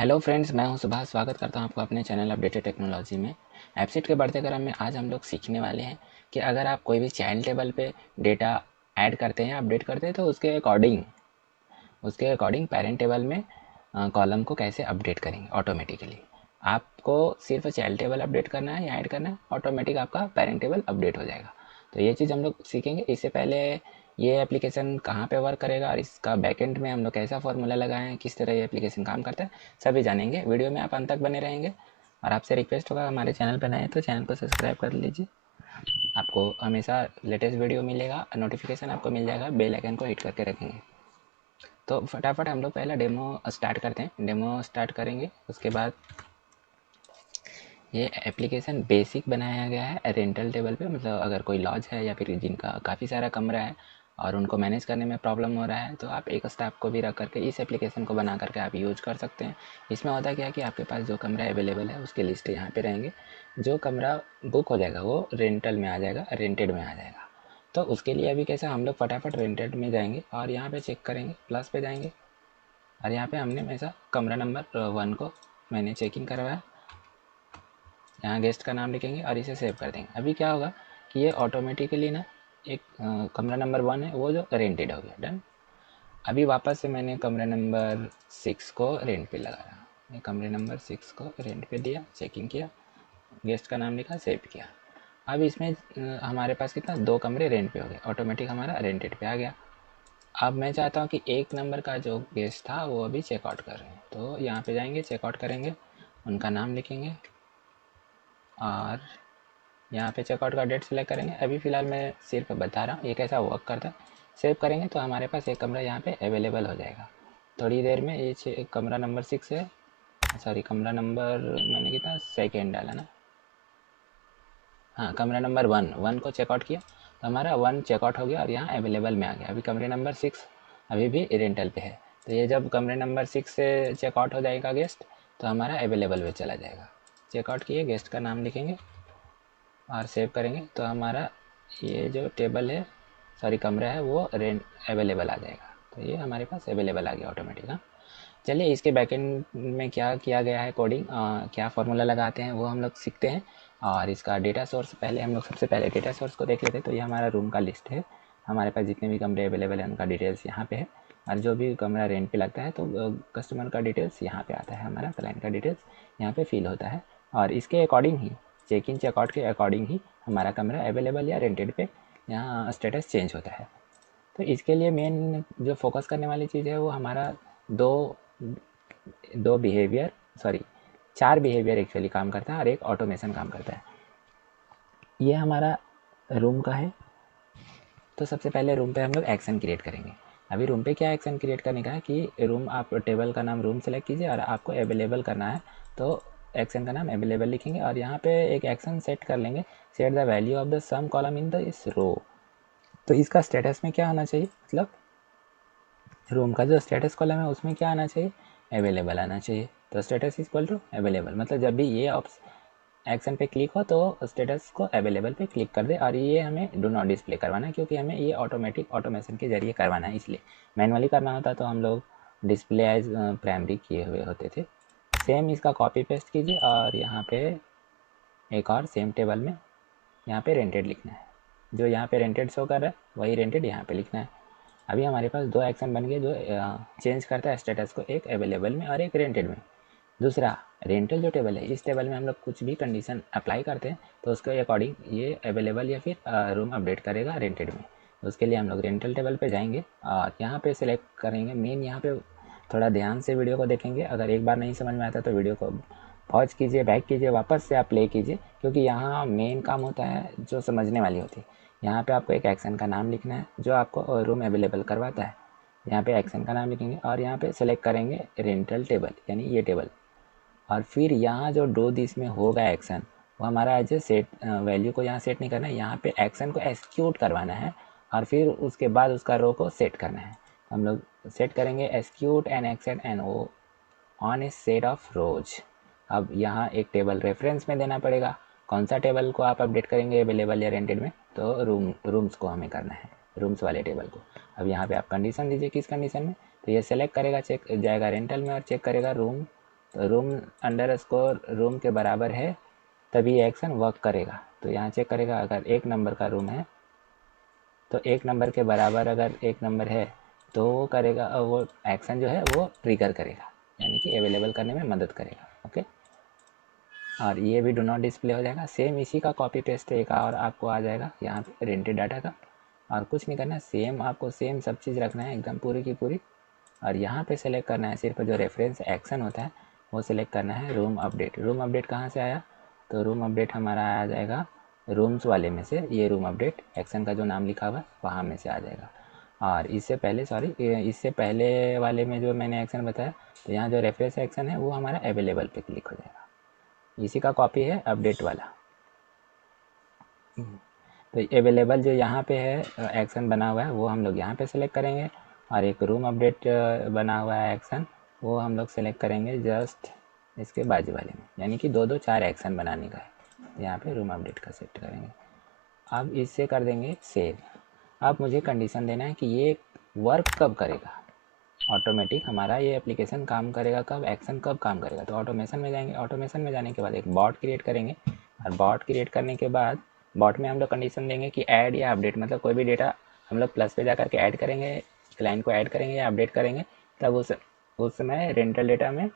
Hello friends, मैं हूं सुभाष। स्वागत करता हूं आपको अपने चैनल अपडेटेड टेक्नोलॉजी में। एप्सिट के बढ़ते क्रम में आज हम लोग सीखने वाले हैं कि अगर आप कोई भी चाइल्ड टेबल पे डेटा ऐड करते हैं, अपडेट करते हैं, तो उसके अकॉर्डिंग पेरेंट टेबल में कॉलम को कैसे अपडेट करेंगे ऑटोमेटिकली। आपको सिर्फ चाइल्ड टेबल अपडेट करना है या ऐड करना है, ऑटोमेटिक आपका पेरेंट टेबल अपडेट हो जाएगा। तो ये चीज़ हम लोग सीखेंगे। इससे पहले ये एप्लीकेशन कहाँ पे वर्क करेगा और इसका बैकएंड में हम लोग कैसा फॉर्मूला लगाएं, किस तरह ये एप्लीकेशन काम करता है, सभी जानेंगे। वीडियो में आप अंत तक बने रहेंगे और आपसे रिक्वेस्ट होगा, हमारे चैनल पर नए हैं तो चैनल को सब्सक्राइब कर लीजिए। आपको हमेशा लेटेस्ट वीडियो मिलेगा, नोटिफिकेशन आपको मिल जाएगा, बेल आइकन को हिट करके रखेंगे। तो फटाफट हम लोग पहला डेमो स्टार्ट करते हैं। डेमो स्टार्ट करेंगे, उसके बाद ये एप्लीकेशन बेसिक बनाया गया है रेंटल टेबल पे। मतलब अगर कोई लॉज है या फिर जिनका काफ़ी सारा कमरा है और उनको मैनेज करने में प्रॉब्लम हो रहा है, तो आप एक स्टाफ को भी रख करके इस एप्लीकेशन को बना करके आप यूज कर सकते हैं। इसमें होता क्या है कि आपके पास जो कमरा अवेलेबल है उसकी लिस्ट यहाँ पे रहेंगे। जो कमरा बुक हो जाएगा वो रेंटल में आ जाएगा, रेंटेड में आ जाएगा। तो उसके लिए अभी कैसा, हम लोग फटाफट रेंटेड में जाएंगे और यहाँ पे चेक करेंगे, प्लस पे जाएंगे और यहाँ पे हमने ऐसा कमरा नंबर 1 को मैंने चेक इन करवाया। यहाँ गेस्ट का नाम लिखेंगे और इसे सेव कर देंगे। अभी क्या होगा कि ये ऑटोमेटिकली ना एक कमरा नंबर 1 है वो जो रेंटेड हो गया, डन। अभी वापस से मैंने कमरा नंबर 6 को रेंट पे लगाया। मैं कमरे नंबर 6 को रेंट पे दिया, चेकिंग किया, गेस्ट का नाम लिखा, सेव किया। अब इसमें हमारे पास कितना, 2 कमरे रेंट पे हो गए, ऑटोमेटिक हमारा रेंटेड पे आ गया। अब मैं चाहता हूँ कि 1 नंबर का जो गेस्ट था वो अभी चेकआउट कर रहे हैं, तो यहाँ पे जाएंगे, चेकआउट करेंगे, उनका नाम लिखेंगे और यहाँ पे चेकआउट का डेट सेलेक्ट करेंगे। अभी फ़िलहाल मैं सिर्फ बता रहा हूँ ये कैसा वर्क करता है। सेव करेंगे तो हमारे पास एक कमरा यहाँ पे अवेलेबल हो जाएगा। थोड़ी देर में ये कमरा नंबर 6 है, सॉरी कमरा नंबर मैंने कितना सेकेंड डाला ना, हाँ कमरा नंबर 1 को चेकआउट किया तो हमारा 1 चेकआउट हो गया और यहाँ अवेलेबल में आ गया। अभी कमरे नंबर 6 अभी भी रेंटल पे है, तो ये जब कमरे नंबर 6 से चेकआउट हो जाएगा गेस्ट तो हमारा अवेलेबल में चला जाएगा। चेकआउट किए, गेस्ट का नाम लिखेंगे और सेव करेंगे तो हमारा ये जो टेबल है, सॉरी कमरा है, वो रेंट अवेलेबल आ जाएगा। तो ये हमारे पास अवेलेबल आ गया ऑटोमेटिक। हाँ, चलिए इसके बैकएंड में क्या किया गया है, कोडिंग क्या फार्मूला लगाते हैं वो हम लोग सीखते हैं। और इसका डेटा सोर्स पहले हम लोग सबसे पहले डेटा सोर्स को देख लेते हैं। तो ये हमारा रूम का लिस्ट है, हमारे पास जितने भी कमरे अवेलेबल हैं उनका डिटेल्स यहाँ पे है। और जो भी कमरा रेंट पे लगता है तो कस्टमर का डिटेल्स यहाँ पे आता है, हमारा क्लाइंट का डिटेल्स यहाँ पे फिल होता है। और इसके अकॉर्डिंग ही, चेक इन चेकआउट के अकॉर्डिंग ही हमारा कमरा अवेलेबल या रेंटेड पे यहाँ स्टेटस चेंज होता है। तो इसके लिए मेन जो फोकस करने वाली चीज़ है वो हमारा दो दो बिहेवियर, सॉरी 4 बिहेवियर एक्चुअली काम करता है और एक ऑटोमेशन काम करता है। ये हमारा रूम का है, तो सबसे पहले रूम पे हम लोग एक्शन क्रिएट करेंगे। अभी रूम पे क्या एक्शन क्रिएट करने का है कि रूम, आप टेबल का नाम रूम सेलेक्ट कीजिए और आपको अवेलेबल करना है तो एक्शन का नाम अवेलेबल लिखेंगे और यहाँ पे एक एक्शन सेट कर लेंगे, set the value of the some column in the इस रो। तो इसका स्टेटस में क्या होना चाहिए, मतलब रूम का जो स्टेटस कॉलम है उसमें क्या आना चाहिए, अवेलेबल आना चाहिए। तो स्टेटस इक्वल टू अवेलेबल, मतलब जब भी ये एक्शन पे क्लिक हो तो स्टेटस को अवेलेबल पे क्लिक कर दे। और ये हमें डू नॉट डिस्प्ले करवाना है क्योंकि हमें ये ऑटोमेटिक ऑटोमेशन के जरिए करवाना है, इसलिए मैनुअली करना होता तो हम लोग डिस्प्ले एज प्राइमरी किए हुए होते थे। सेम इसका कॉपी पेस्ट कीजिए और यहाँ पे एक और सेम टेबल में यहाँ पे रेंटेड लिखना है। जो यहाँ पे रेंटेड शो कर रहा है वही रेंटेड यहाँ पे लिखना है। अभी हमारे पास 2 एक्शन बन गए जो चेंज करता है स्टेटस को, एक अवेलेबल में और एक रेंटेड में। दूसरा, रेंटल जो टेबल है, इस टेबल में हम लोग कुछ भी कंडीशन अप्लाई करते हैं तो उसके अकॉर्डिंग ये अवेलेबल या फिर रूम अपडेट करेगा रेंटेड में। तो उसके लिए हम लोग रेंटल टेबल पे जाएंगे और यहाँ पे सिलेक्ट करेंगे मेन। यहाँ पे थोड़ा ध्यान से वीडियो को देखेंगे, अगर एक बार नहीं समझ में आता तो वीडियो को पॉज कीजिए, बैक कीजिए, वापस से आप प्ले कीजिए, क्योंकि यहाँ मेन काम होता है जो समझने वाली होती है। यहाँ पे आपको एक एक्शन का नाम लिखना है जो आपको रूम अवेलेबल करवाता है। यहाँ पे एक्शन का नाम लिखेंगे और यहाँ पे सेलेक्ट करेंगे रेंटल टेबल, यानी ये टेबल। और फिर यहाँ जो डू दिस में होगा एक्शन, वो हमारा एज ए सेट वैल्यू को यहाँ सेट नहीं करना है, यहाँ पे एक्शन को एक्सिक्यूट करवाना है और फिर उसके बाद उसका रो को सेट करना है। तो हम लोग सेट करेंगे execute an action N O on a set of rows. अब यहाँ एक टेबल रेफरेंस में देना पड़ेगा, कौन सा टेबल को आप अपडेट करेंगे अवेलेबल या रेंटेड में, तो रूम्स को हमें करना है, रूम्स वाले टेबल को। अब यहाँ पे आप कंडीशन दीजिए किस कंडीशन में, तो ये सेलेक्ट करेगा, चेक जाएगा रेंटल में और चेक करेगा रूम तो रूम के बराबर है तभी एक्शन वर्क करेगा। तो यहाँ चेक करेगा, अगर 1 नंबर का रूम है तो 1 नंबर के बराबर अगर 1 नंबर है तो वो करेगा, वो एक्शन जो है वो ट्रिगर करेगा, यानी कि अवेलेबल करने में मदद करेगा। ओके, और ये भी डू नॉट डिस्प्ले हो जाएगा। सेम इसी का कॉपी पेस्ट एक और आपको आ जाएगा यहाँ पे रेंटेड डाटा का, और कुछ नहीं करना है, सेम आपको सेम सब चीज़ रखना है एकदम पूरी की पूरी। और यहाँ पे सेलेक्ट करना है सिर्फ जो रेफरेंस एक्शन होता है वो सिलेक्ट करना है रूम अपडेट। रूम अपडेट कहाँ से आया, तो रूम अपडेट हमारा आ जाएगा रूम्स वाले में से, ये रूम अपडेट एक्शन का जो नाम लिखा हुआ है वहाँ में से आ जाएगा। और इससे पहले वाले में जो मैंने एक्शन बताया, तो यहाँ जो रेफरेंस एक्शन है वो हमारा अवेलेबल पे क्लिक हो जाएगा, इसी का कॉपी है अपडेट वाला। तो अवेलेबल जो यहाँ पे है एक्शन बना हुआ है वो हम लोग यहाँ पे सेलेक्ट करेंगे, और एक रूम अपडेट बना हुआ है एक्शन वो हम लोग सेलेक्ट करेंगे जस्ट इसके बाजू वाले में, यानी कि 4 एक्शन बनाने का है। यहाँ पे रूम अपडेट का सेट करेंगे। अब इससे कर देंगे सेव। अब मुझे कंडीशन देना है कि ये वर्क कब करेगा, ऑटोमेटिक हमारा ये एप्लीकेशन काम करेगा कब, एक्शन कब काम करेगा। तो ऑटोमेशन में जाएंगे, ऑटोमेशन में जाने के बाद एक बॉट क्रिएट करेंगे, और बॉट क्रिएट करने के बाद बॉट में हम लोग कंडीशन देंगे कि ऐड या अपडेट, मतलब कोई भी डेटा हम लोग प्लस पे जा करके ऐड करेंगे, क्लाइंट को ऐड करेंगे या अपडेट करेंगे, तब उस समय रेंटल डेटा में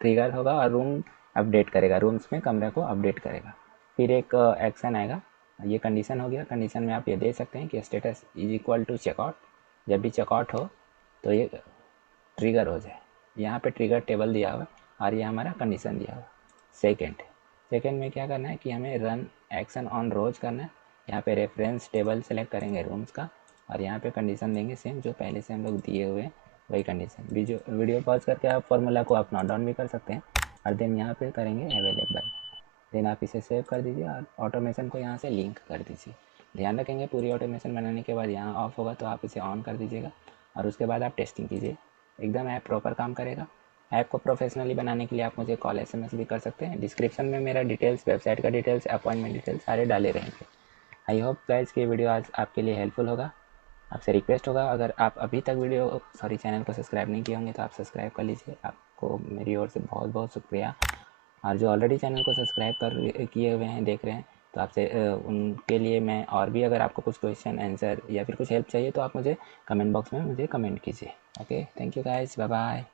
ट्रिगर होगा और रूम अपडेट करेगा, रूम्स में कमरे को अपडेट करेगा। फिर एक एक्शन आएगा, ये कंडीशन हो गया। कंडीशन में आप ये दे सकते हैं कि status is equal to checkout, जब भी चेकआउट हो तो ये ट्रिगर हो जाए। यहाँ पे ट्रिगर टेबल दिया हुआ और ये हमारा कंडीशन दिया हुआ। सेकेंड में क्या करना है कि हमें रन एक्शन ऑन रोज करना है। यहाँ पे रेफरेंस टेबल सेलेक्ट करेंगे रूम्स का, और यहाँ पे कंडीशन देंगे सेम जो पहले से हम लोग दिए हुए हैं वही कंडीशन। वीडियो पॉज करके आप फॉर्मूला को आप नोट डाउन भी कर सकते हैं, और देन यहाँ पे करेंगे अवेलेबल। देन आप इसे सेव कर दीजिए और ऑटोमेशन को यहाँ से लिंक कर दीजिए। ध्यान रखेंगे पूरी ऑटोमेशन बनाने के बाद यहाँ ऑफ होगा तो आप इसे ऑन कर दीजिएगा, और उसके बाद आप टेस्टिंग कीजिए, एकदम ऐप प्रॉपर काम करेगा। ऐप को प्रोफेशनली बनाने के लिए आप मुझे कॉल SMS भी कर सकते हैं। डिस्क्रिप्शन में मेरा डिटेल्स, वेबसाइट का डिटेल्स, अपॉइंटमेंट डिटेल्स सारे डाले रहेंगे। आई होप गाइस कि वीडियो आज आपके लिए हेल्पफुल होगा। आपसे रिक्वेस्ट होगा, अगर आप अभी तक चैनल को सब्सक्राइब नहीं किए होंगे तो आप सब्सक्राइब कर लीजिए। आपको मेरी ओर से बहुत बहुत शुक्रिया। और जो ऑलरेडी चैनल को सब्सक्राइब किए हुए हैं, देख रहे हैं, तो आपसे उनके लिए मैं और भी, अगर आपको कुछ क्वेश्चन आंसर या फिर कुछ हेल्प चाहिए तो आप मुझे कमेंट बॉक्स में मुझे कमेंट कीजिए। Okay, thank you guys, bye bye.